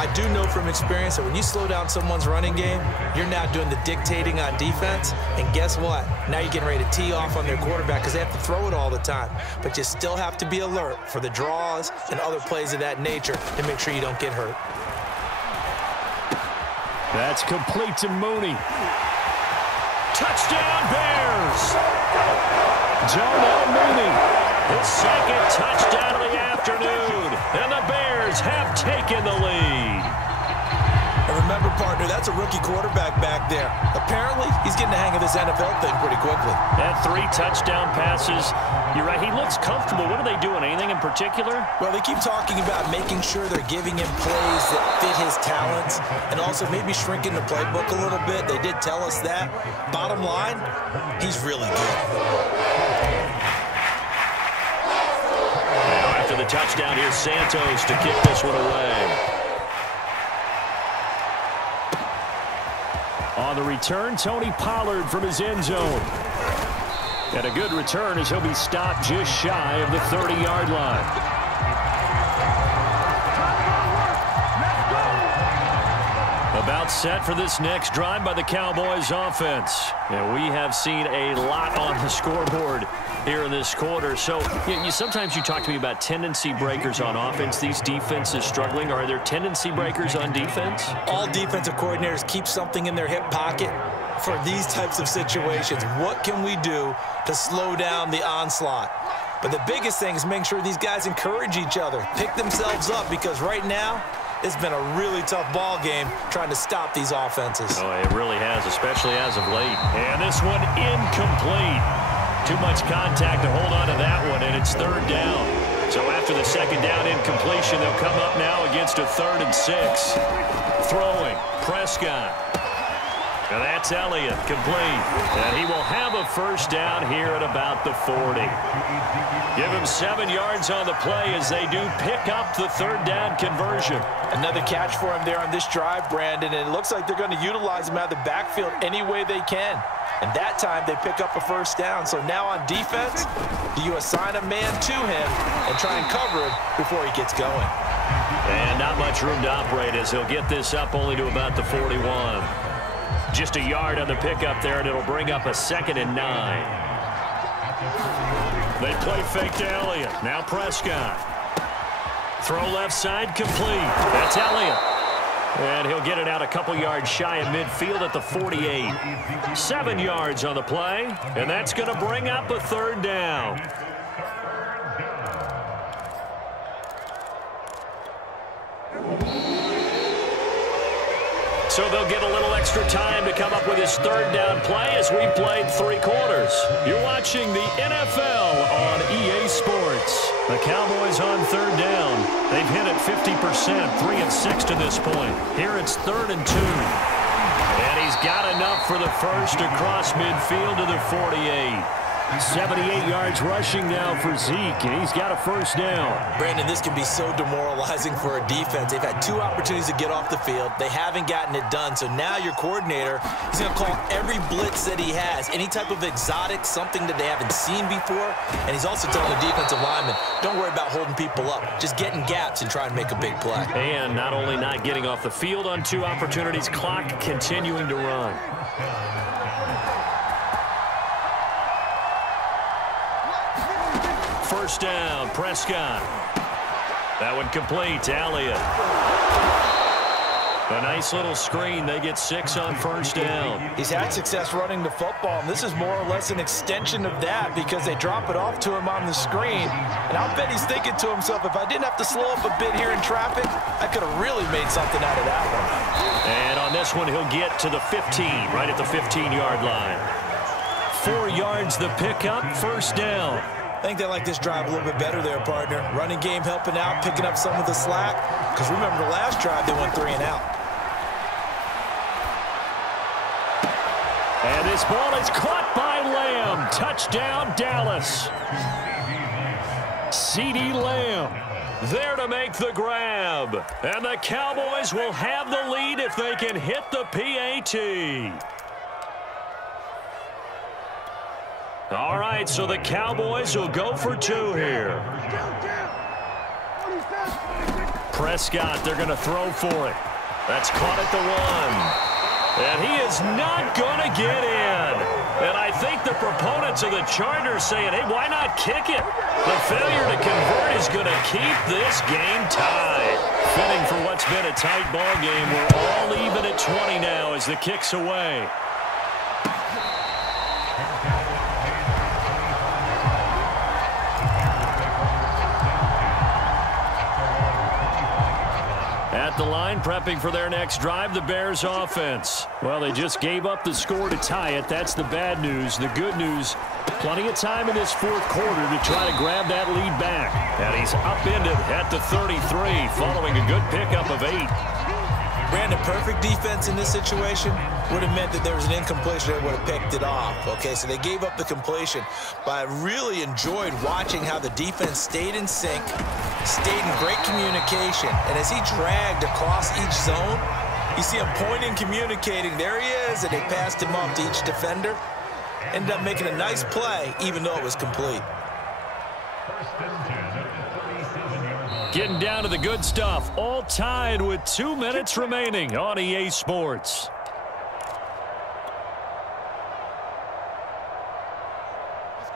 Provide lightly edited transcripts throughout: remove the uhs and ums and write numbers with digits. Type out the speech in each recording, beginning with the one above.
I do know from experience that when you slow down someone's running game, you're now doing the dictating on defense. And guess what? Now you're getting ready to tee off on their quarterback because they have to throw it all the time. But you still have to be alert for the draws and other plays of that nature to make sure you don't get hurt. That's complete to Mooney. Touchdown, Bears! Darnell Mooney, his second touchdown of the afternoon, and the Bears have taken the lead. And remember, partner, that's a rookie quarterback back there. Apparently, he's getting the hang of this NFL thing pretty quickly. And 3 touchdown passes. You're right, he looks comfortable. What are they doing? Anything in particular? Well, they keep talking about making sure they're giving him plays that fit his talents and also maybe shrinking the playbook a little bit. They did tell us that. Bottom line, he's really good. Now after the touchdown, here's Santos to kick this one away. On the return, Tony Pollard from his end zone. And a good return as he'll be stopped just shy of the 30-yard line. About set for this next drive by the Cowboys offense. And we have seen a lot on the scoreboard here in this quarter. So sometimes you talk to me about tendency breakers on offense. These defenses struggling. Are there tendency breakers on defense? All defensive coordinators keep something in their hip pocket for these types of situations. What can we do to slow down the onslaught? But the biggest thing is making sure these guys encourage each other, pick themselves up, because right now it's been a really tough ball game trying to stop these offenses. Oh, it really has, especially as of late. And this one incomplete. Too much contact to hold on to that one, and it's 3rd down. So after the 2nd down incompletion, they'll come up now against a 3rd and 6. Throwing, Prescott. And that's Elliott, complete. And he will have a 1st down here at about the 40. Give him 7 yards on the play as they do pick up the 3rd down conversion. Another catch for him there on this drive, Brandon, and it looks like they're going to utilize him out of the backfield any way they can. And that time they pick up a 1st down. So now on defense, do you assign a man to him and try and cover him before he gets going? And not much room to operate as he'll get this up only to about the 41. Just a yard on the pickup there, and it'll bring up a 2nd and 9. They play fake to Elliott. Now Prescott. Throw left side, complete. That's Elliott. And he'll get it out a couple yards shy of midfield at the 48. 7 yards on the play, and that's going to bring up a 3rd down. So they'll get a little extra time to come up with his 3rd down play as we played 3 quarters. You're watching the NFL on EA Sports. The Cowboys on 3rd down. They've hit it 50%, 3 and 6 to this point. Here it's 3rd and 2. And he's got enough for the 1st across midfield to the 48. 78 yards rushing now for Zeke, and he's got a 1st down. Brandon, this can be so demoralizing for a defense. They've had 2 opportunities to get off the field. They haven't gotten it done. So now your coordinator is going to call every blitz that he has, any type of exotic, something that they haven't seen before. And he's also telling the defensive lineman, don't worry about holding people up. Just get in gaps and try and make a big play. And not only not getting off the field on 2 opportunities, clock continuing to run. First down, Prescott. That one complete to Elliott. A nice little screen. They get 6 on 1st down. He's had success running the football, and this is more or less an extension of that because they drop it off to him on the screen. And I'll bet he's thinking to himself, if I didn't have to slow up a bit here in traffic, I could have really made something out of that one. And on this one, he'll get to the 15, right at the 15-yard line. 4 yards the pickup, 1st down. I think they like this drive a little bit better there, partner. Running game helping out, picking up some of the slack. Because remember, the last drive, they went 3 and out. And this ball is caught by Lamb. Touchdown, Dallas. CeeDee Lamb there to make the grab. And the Cowboys will have the lead if they can hit the PAT. All right, so the Cowboys will go for 2 here. Prescott, they're going to throw for it. That's caught at the 1. And he is not going to get in. And I think the proponents of the Chargers saying, hey, why not kick it? The failure to convert is going to keep this game tied. Fitting for what's been a tight ball game. We're all even at 20 now as the kick's away. At the line, prepping for their next drive, the Bears offense. Well, they just gave up the score to tie it. That's the bad news. The good news, plenty of time in this fourth quarter to try to grab that lead back. And he's upended at the 33 following a good pickup of 8. Brandon, perfect defense in this situation would have meant that there was an incompletion. They would have picked it off. Okay, so they gave up the completion. But I really enjoyed watching how the defense stayed in sync, stayed in great communication. And as he dragged across each zone, you see him pointing, communicating. There he is, and they passed him off to each defender. Ended up making a nice play, even though it was complete. Getting down to the good stuff, all tied with 2 minutes remaining on EA Sports.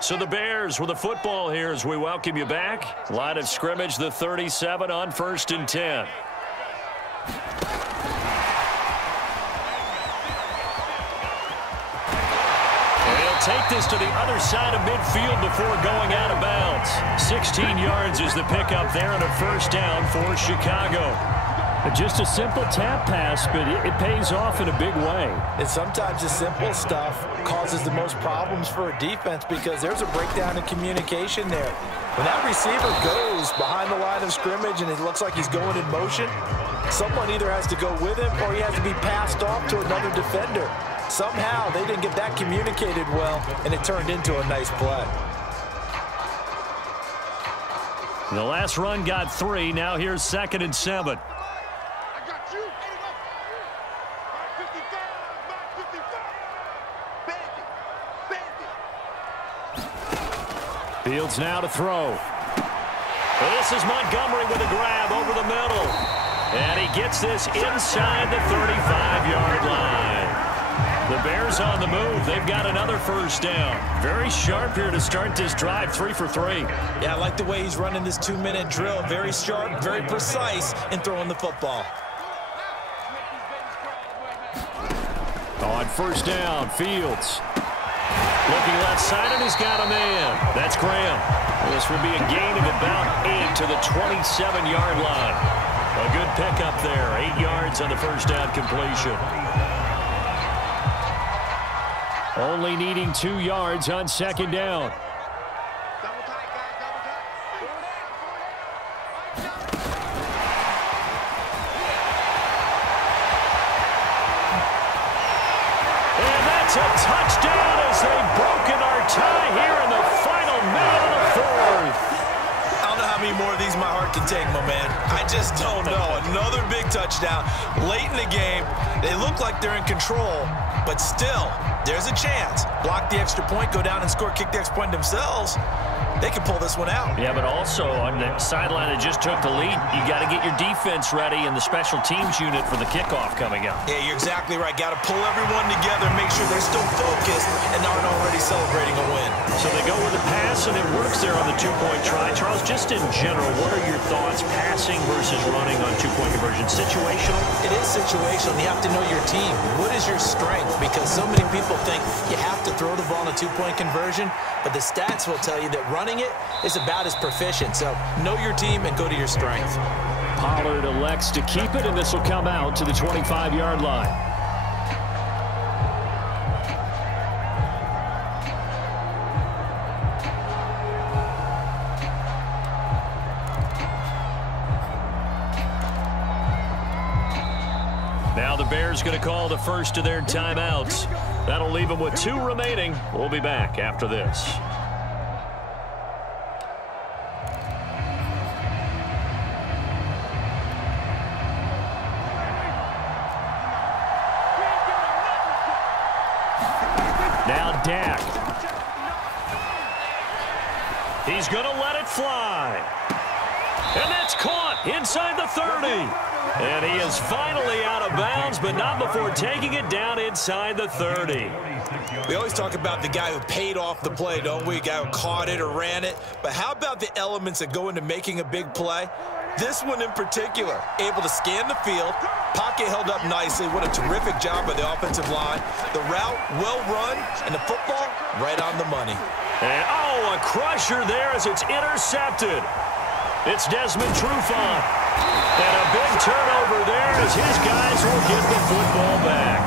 So the Bears with the football here as we welcome you back. Line of scrimmage, the 37 on 1st and 10. Take this to the other side of midfield before going out of bounds. 16 yards is the pickup there and a first down for Chicago. Just a simple tap pass, but it pays off in a big way. And sometimes the simple stuff causes the most problems for a defense because there's a breakdown in communication there. When that receiver goes behind the line of scrimmage and it looks like he's going in motion, someone either has to go with him or he has to be passed off to another defender. Somehow they didn't get that communicated well, and it turned into a nice play. The last run got 3. Now here's 2nd and 7. Fields now to throw. This is Montgomery with a grab over the middle. And he gets this inside the 35-yard line. The Bears on the move. They've got another first down. Very sharp here to start this drive, 3 for 3. Yeah, I like the way he's running this 2-minute drill. Very sharp, very precise in throwing the football. On first down, Fields. Looking left side, and he's got a man. That's Graham. This will be a gain of about 8 to the 27-yard line. A good pickup there. 8 yards on the first down completion. Only needing 2 yards on 2nd down. And that's a touchdown as they've broken our tie here in the final minute of the 4th. I don't know how many more of these my heart can take, my man. I just don't know. Another big touchdown late in the game. They look like they're in control, but still, there's a chance. Block the extra point, go down and score, kick the extra point themselves. They can pull this one out. Yeah, but also on the sideline that just took the lead, you got to get your defense ready and the special teams unit for the kickoff coming up. Yeah, you're exactly right. Got to pull everyone together, make sure they're still focused and aren't already celebrating a win. So they go with a pass, and it works there on the 2-point try. Charles, just in general, what are your thoughts, passing versus running on 2-point conversion? Situational? It is situational. You have to know your team. What is your strength? Because so many people think you have to throw the ball in a 2-point conversion, but the stats will tell you that running it is about as proficient. So know your team and go to your strength. Pollard elects to keep it, and this will come out to the 25-yard line. Now the Bears going to call the first of their timeouts. That'll leave them with 2 remaining. We'll be back after this. Now Dak. He's going to let it fly. And that's caught inside the 30. And he is finally out of bounds, but not before taking it down inside the 30. We always talk about the guy who paid off the play, don't we? The guy who caught it or ran it. But how about the elements that go into making a big play? This one in particular, able to scan the field, pocket held up nicely. What a terrific job by the offensive line. The route, well run, and the football, right on the money. And, oh, a crusher there as it's intercepted. It's Desmond Trufant. And a big turnover there as his guys will get the football back.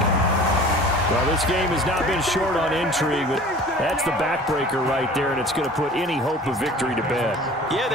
Well, this game has not been short on intrigue, but that's the backbreaker right there, and it's going to put any hope of victory to bed. Yeah.